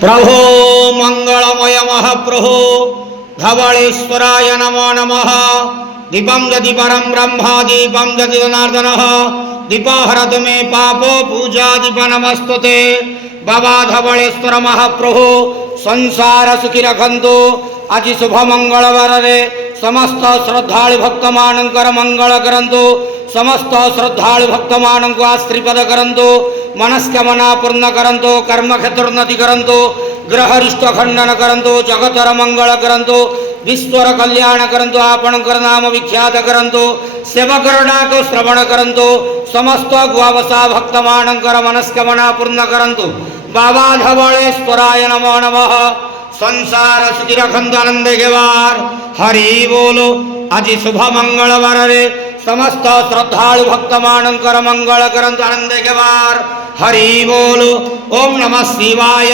प्रभो मंगलमय महाप्रभो धवलेश्वराय नमो नमः। दीपं यदि परं ब्रह्म दीपं यदि जनार्दन दीपहरत मे पापो पूजा दीप नमस्तुते। बाबा धवलेश्वर महाप्रभु संसार सुखी रखंतु। आज शुभ मंगलवार रे समस्त श्रद्धालु भक्त मानकर मंगल करंतु। समस्त श्रद्धालु भक्त मान को आश्रीपद करंतु। मनस्कामना पूर्ण करंतु। कर्म क्षेत्र उन्नति करंतु। ग्रह रिष्ट खंडन करंतु। जगतर मंगल करंतु। विश्वर कल्याण करंतु। आपणकर नाम विख्यात करंतु। सेवकर डाक श्रवण करंतु। समस्त गुआवसा भक्त मानकर मनस्कामना पूर्ण करंतु। बाबा धवलेश्वराय नमो नमः। संसार सुखी रखंतु आनंद गेवार। हरि बोलो। आज शुभ मंगलवार रे समस्त श्रद्धालु भक्त मानकर मंगल करंतु आनंद गेवार। हरि बोलो। ओम नमः शिवाय।